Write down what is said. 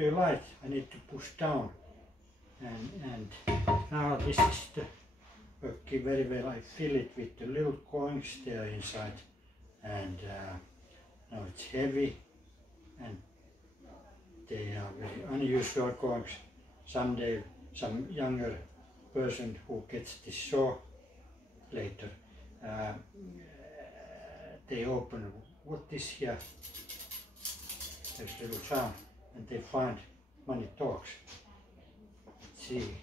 do you like? I need to push down. And now this is the working very well. I fill it with the little coins there inside. And now it's heavy. And they are very unusual coins. Someday some younger person who gets this saw later, they open what is here. There's a little sound and they find money talks. Let's see.